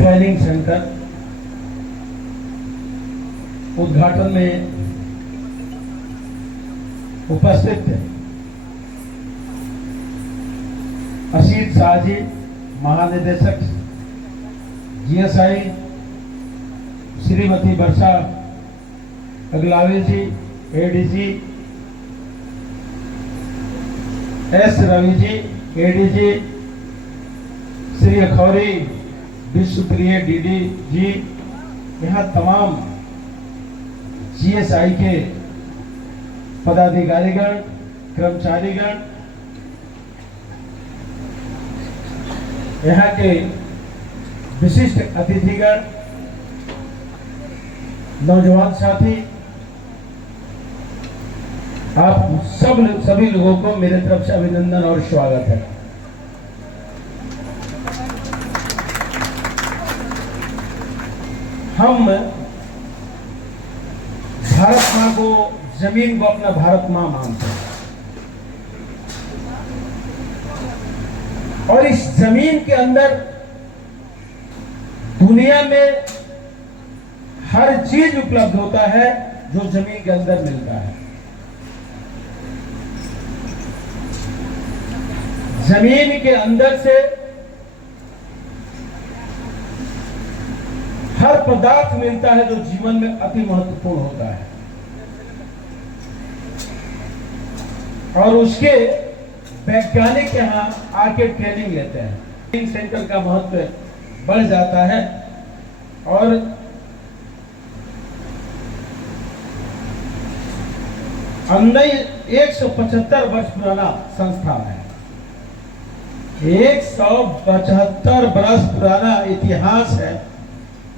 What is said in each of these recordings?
Training centre उद्घाटन में उपस्थित थे। असीत शाह जी, महानिदेशक जीएसआई, श्रीमती वर्षा अगलावे जी, ADG, S Ravi ji, ADG, Shri Akhouri विश्वप्रिय DD जी, यहाँ तमाम जीएसआई के पदाधिकारीगण, कर्मचारीगण, यहाँ के विशिष्ट अतिथिगण, नौजवान साथी, आप सभी लोगों को मेरे तरफ से अभिनंदन और स्वागत है। हम भारत माँ को, जमीन को अपना भारत माँ मानते हैं और इस जमीन के अंदर दुनिया में हर चीज उपलब्ध होता है जो जमीन के अंदर मिलता है। जमीन के अंदर से हर पदार्थ मिलता है जो जीवन में अति महत्वपूर्ण होता है और उसके वैज्ञानिक यहां आके ट्रेनिंग लेते हैं। ट्रेनिंग सेंटर का महत्व बढ़ जाता है और अंदर 175 वर्ष पुराना संस्थान है। 175 वर्ष पुराना इतिहास है।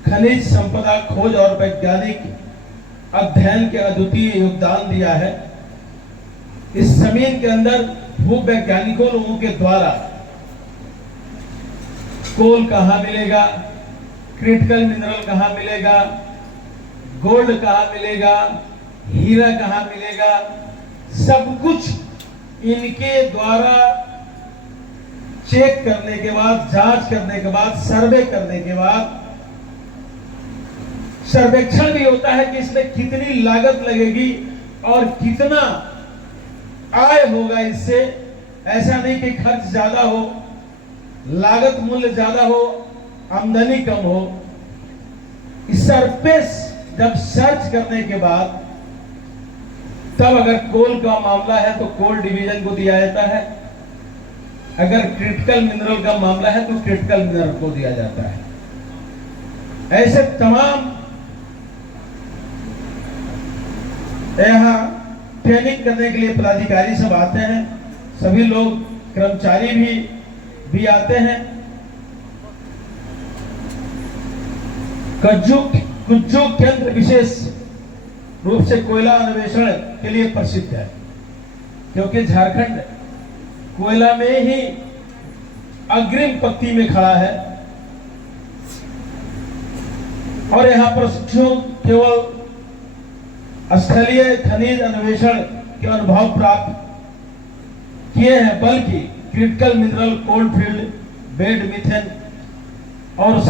खनिज संपदा खोज और वैज्ञानिक अध्ययन के अद्वितीय योगदान दिया है। इस जमीन के अंदर भूवैज्ञानिकों लोगों के द्वारा कोल कहां मिलेगा, क्रिटिकल मिनरल कहां मिलेगा, गोल्ड कहां मिलेगा, हीरा कहां मिलेगा, सब कुछ इनके द्वारा चेक करने के बाद, जांच करने के बाद, सर्वे करने के बाद सर्वेक्षण भी होता है कि इसमें कितनी लागत लगेगी और कितना आय होगा इससे। ऐसा नहीं कि खर्च ज्यादा हो, लागत मूल्य ज्यादा हो, आमदनी कम हो। इस सरफेस जब सर्च करने के बाद तब अगर कोल का मामला है तो कोल डिवीजन को दिया जाता है, अगर क्रिटिकल मिनरल का मामला है तो क्रिटिकल मिनरल को दिया जाता है। ऐसे तमाम यहाँ ट्रेनिंग करने के लिए पदाधिकारी सब आते हैं, सभी लोग, कर्मचारी भी आते हैं। कुज्जू केंद्र विशेष रूप से कोयला अन्वेषण के लिए प्रसिद्ध है, क्योंकि झारखंड कोयला में ही अग्रिम पंक्ति में खड़ा है और यहाँ पर केवल स्थलीय खनिज अन्वेषण के अनुभव प्राप्त किए हैं, बल्कि critical mineral, cold field, bed methane और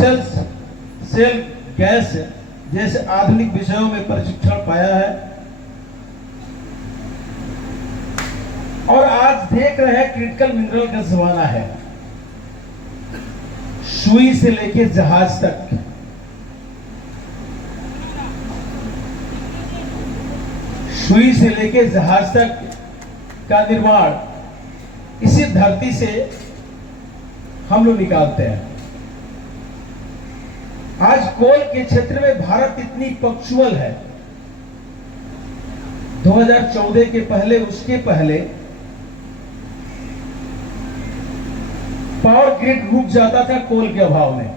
सेल गैस जैसे आधुनिक विषयों में प्रशिक्षण पाया है। और आज देख रहे हैं क्रिटिकल मिनरल का जमाना है। सुई से लेकर जहाज तक, सुई से लेकर जहाज तक का निर्माण इसी धरती से हम लोग निकालते हैं। आज कोल के क्षेत्र में भारत इतनी पंक्चुअल है। 2014 के पहले, उसके पहले पावर ग्रिड रुक जाता था कोल के अभाव में,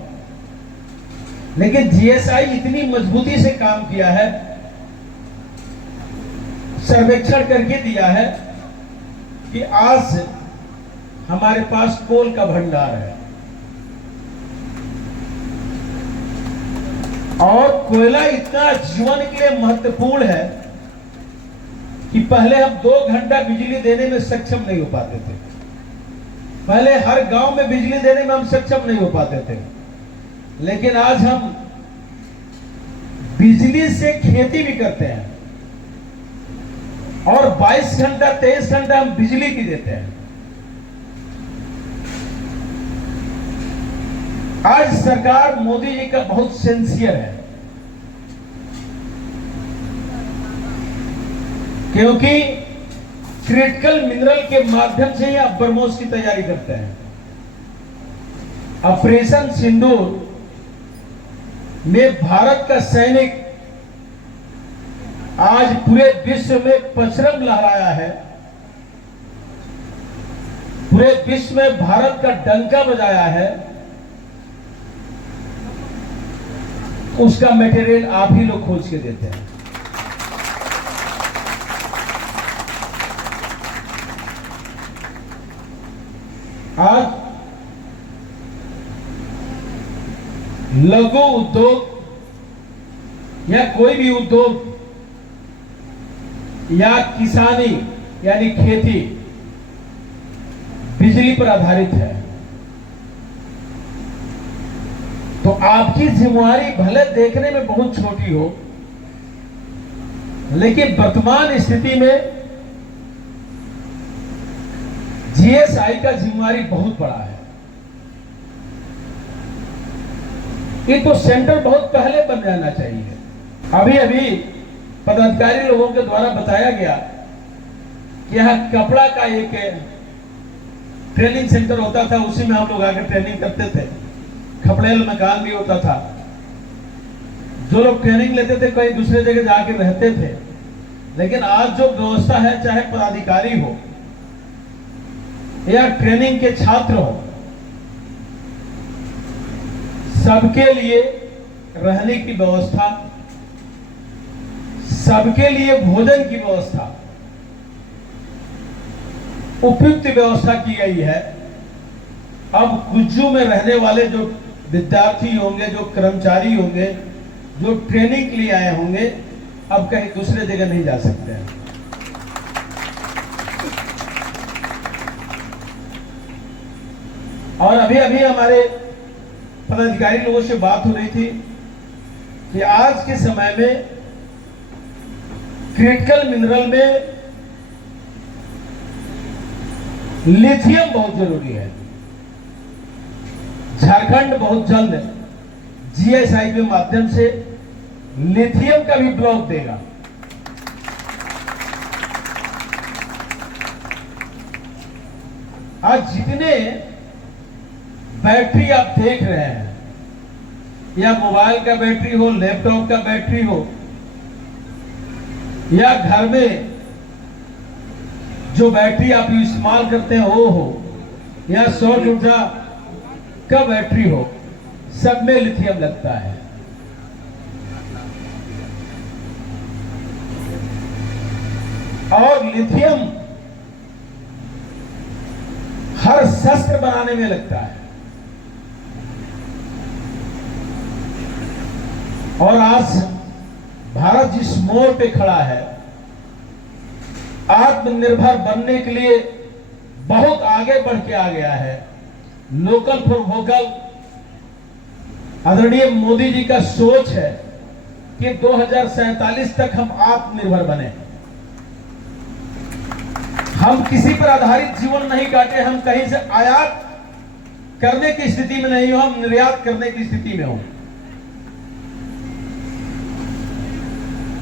लेकिन जीएसआई इतनी मजबूती से काम किया है, सर्वेक्षण करके दिया है कि आज हमारे पास कोल का भंडार है। और कोयला इतना जीवन के लिए महत्वपूर्ण है कि पहले हम 2 घंटा बिजली देने में सक्षम नहीं हो पाते थे। पहले हर गांव में बिजली देने में हम सक्षम नहीं हो पाते थे। लेकिन आज हम बिजली से खेती भी करते हैं और 22 घंटा 23 घंटा हम बिजली की देते हैं। आज सरकार मोदी जी का बहुत सिंसियर है, क्योंकि क्रिटिकल मिनरल के माध्यम से ही आप ब्रह्मोस की तैयारी करते हैं। ऑपरेशन सिंदूर में भारत का सैनिक आज पूरे विश्व में परचम लहराया है, पूरे विश्व में भारत का डंका बजाया है। उसका मटेरियल आप ही लोग खोज के देते हैं। आज लघु उद्योग या कोई भी उद्योग या किसानी यानी खेती बिजली पर आधारित है। तो आपकी जिम्मेवारी भले देखने में बहुत छोटी हो, लेकिन वर्तमान स्थिति में जीएसआई का जिम्मेवारी बहुत बड़ा है। ये तो सेंटर बहुत पहले बन जाना चाहिए। अभी अभी पदाधिकारी लोगों के द्वारा बताया गया कि यहां कपड़ा का एक ट्रेनिंग सेंटर होता था, उसी में हम लोग आकर ट्रेनिंग करते थे। खपड़ेल मकान भी होता था, जो लोग ट्रेनिंग लेते थे कहीं दूसरे जगह जाकर रहते थे। लेकिन आज जो व्यवस्था है, चाहे पदाधिकारी हो या ट्रेनिंग के छात्र हो, सबके लिए रहने की व्यवस्था, सबके लिए भोजन की व्यवस्था, उपयुक्त व्यवस्था की गई है। अब गुज्जू में रहने वाले जो विद्यार्थी होंगे, जो कर्मचारी होंगे, जो ट्रेनिंग के लिए आए होंगे, अब कहीं दूसरे जगह नहीं जा सकते हैं। और अभी अभी हमारे पदाधिकारी लोगों से बात हो रही थी कि आज के समय में क्रिटिकल मिनरल में लिथियम बहुत जरूरी है। झारखंड बहुत जल्द जीएसआई के माध्यम से लिथियम का भी ब्लॉक देगा। आज जितने बैटरी आप देख रहे हैं, या मोबाइल का बैटरी हो, लैपटॉप का बैटरी हो, या घर में जो बैटरी आप इस्तेमाल करते हैं वो हो, या सौर ऊर्जा का बैटरी हो, सब में लिथियम लगता है। और लिथियम हर शस्त्र बनाने में लगता है। और आज भारत जिस मोड़ पे खड़ा है, आत्मनिर्भर बनने के लिए बहुत आगे बढ़ के आ गया है। लोकल फॉर वोकल आदरणीय मोदी जी का सोच है कि 2047 तक हम आत्मनिर्भर बने। हम किसी पर आधारित जीवन नहीं काटे, हम कहीं से आयात करने की स्थिति में नहीं हो, हम निर्यात करने की स्थिति में हो।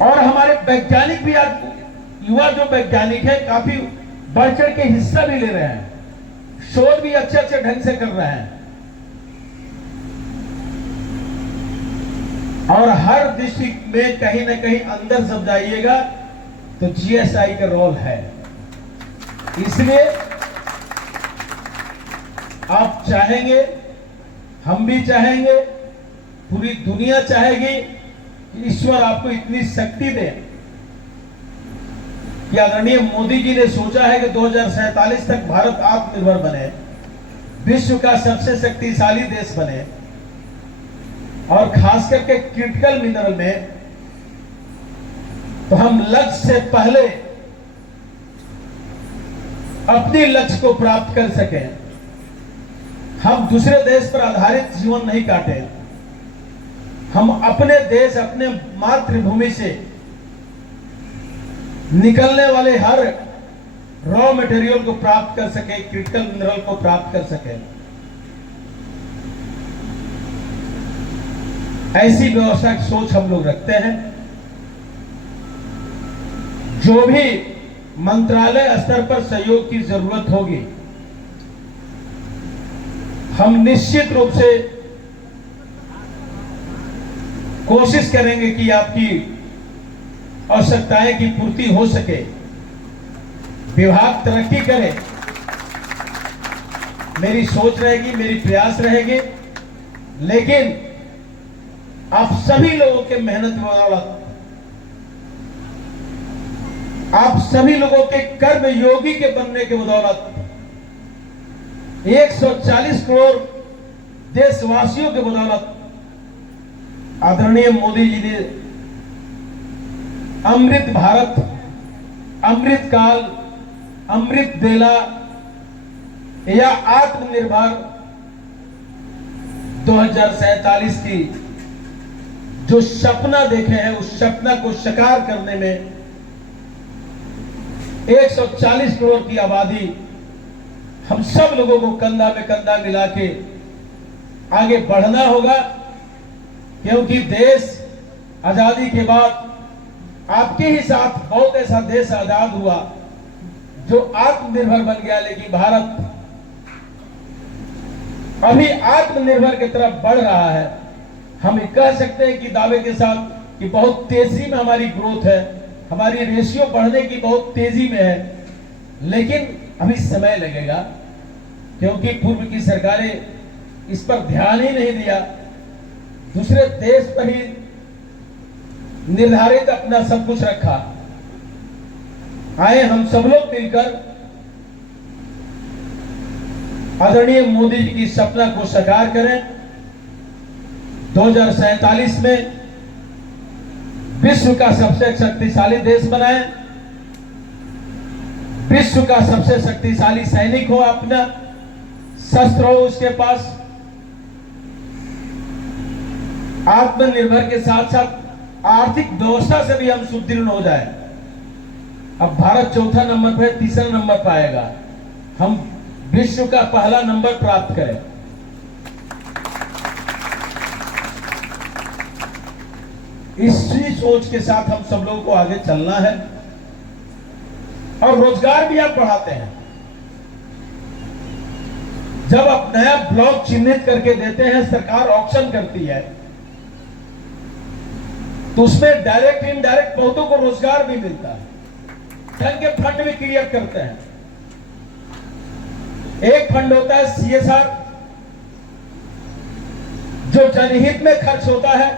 और हमारे वैज्ञानिक भी आज, युवा जो वैज्ञानिक है, काफी बढ़ चढ़ के हिस्सा भी ले रहे हैं, शोध भी अच्छे अच्छे ढंग से कर रहे हैं। और हर डिस्ट्रिक्ट में कहीं ना कहीं अंदर जब जाइएगा तो जीएसआई का रोल है। इसलिए आप चाहेंगे, हम भी चाहेंगे, पूरी दुनिया चाहेगी कि ईश्वर आपको इतनी शक्ति दे कि आदरणीय मोदी जी ने सोचा है कि 2047 तक भारत आत्मनिर्भर बने, विश्व का सबसे शक्तिशाली देश बने। और खास करके क्रिटिकल मिनरल में तो हम लक्ष्य से पहले अपने लक्ष्य को प्राप्त कर सकें। हम दूसरे देश पर आधारित जीवन नहीं काटें, हम अपने देश, अपने मातृभूमि से निकलने वाले हर रॉ मटेरियल को प्राप्त कर सके, क्रिटिकल मिनरल को प्राप्त कर सके, ऐसी व्यवस्था की सोच हम लोग रखते हैं। जो भी मंत्रालय स्तर पर सहयोग की जरूरत होगी, हम निश्चित रूप से कोशिश करेंगे कि आपकी आवश्यकताएं की पूर्ति हो सके, विभाग तरक्की करे। मेरी सोच रहेगी, मेरी प्रयास रहेगी, लेकिन आप सभी लोगों के मेहनत बदौलत, आप सभी लोगों के कर्म योगी के बनने के बदौलत 140 करोड़ देशवासियों के बदौलत आदरणीय मोदी जी ने अमृत भारत, अमृत काल, अमृत बेला या आत्मनिर्भर 2047 की जो सपना देखे हैं, उस सपना को साकार करने में 140 करोड़ की आबादी, हम सब लोगों को कंधा में कंधा मिला के आगे बढ़ना होगा। क्योंकि देश आजादी के बाद आपके ही साथ बहुत ऐसा देश आजाद हुआ जो आत्मनिर्भर बन गया, लेकिन भारत अभी आत्मनिर्भर की तरफ बढ़ रहा है। हम कह सकते हैं कि दावे के साथ कि बहुत तेजी में हमारी ग्रोथ है, हमारी रेशियो बढ़ने की बहुत तेजी में है, लेकिन अभी समय लगेगा क्योंकि पूर्व की सरकारें इस पर ध्यान ही नहीं दिया, दूसरे देश पर ही निर्धारित अपना सब कुछ रखा। आए हम सब लोग मिलकर आदरणीय मोदी जी की सपना को साकार करें। 2047 में विश्व का सबसे शक्तिशाली देश बनाएं, विश्व का सबसे शक्तिशाली सैनिक हो, अपना शस्त्र हो उसके पास, आत्मनिर्भर के साथ साथ आर्थिक व्यवस्था से भी हम सुदृढ़ हो जाए। अब भारत चौथा नंबर पर, तीसरा नंबर पाएगा, हम विश्व का पहला नंबर प्राप्त करें। इसी सोच के साथ हम सब लोगों को आगे चलना है। और रोजगार भी आप बढ़ाते हैं। जब आप नया ब्लॉक चिन्हित करके देते हैं, सरकार ऑक्शन करती है, तो उसमें डायरेक्ट इनडायरेक्ट बहुतों को रोजगार भी मिलता है, धन के फंड भी क्रिएट करते हैं। एक फंड होता है CSR जो जनहित में खर्च होता है,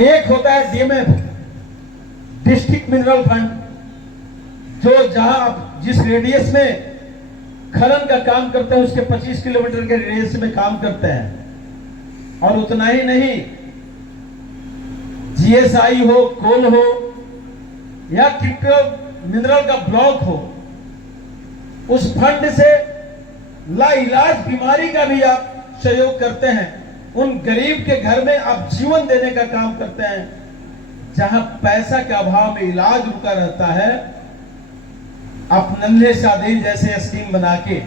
एक होता है DMF डिस्ट्रिक्ट मिनरल फंड, जो जहां आप जिस रेडियस में खनन का काम करते हैं उसके 25 किलोमीटर के रेडियस में काम करते हैं। और उतना ही नहीं, GSI हो, कोल हो या क्रिटिकल मिनरल का ब्लॉक हो, उस फंड से लाइलाज बीमारी का भी आप सहयोग करते हैं। उन गरीब के घर में आप जीवन देने का काम करते हैं। जहां पैसा के अभाव में इलाज रुका रहता है, आप नन्हे शादी जैसे स्कीम बना के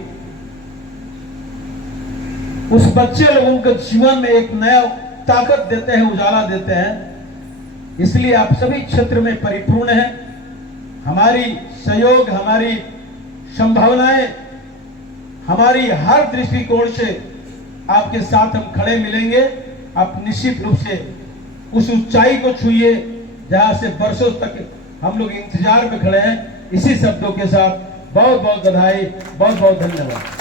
उस बच्चे लोगों के जीवन में एक नया ताकत देते हैं, उजाला देते हैं। इसलिए आप सभी क्षेत्र में परिपूर्ण हैं। हमारी सहयोग, हमारी संभावनाएं, हमारी हर दृष्टिकोण से आपके साथ हम खड़े मिलेंगे। आप निश्चित रूप से उस ऊंचाई को छूइए जहां से वर्षों तक हम लोग इंतजार में खड़े हैं। इसी शब्दों के साथ बहुत बहुत बधाई, बहुत बहुत धन्यवाद।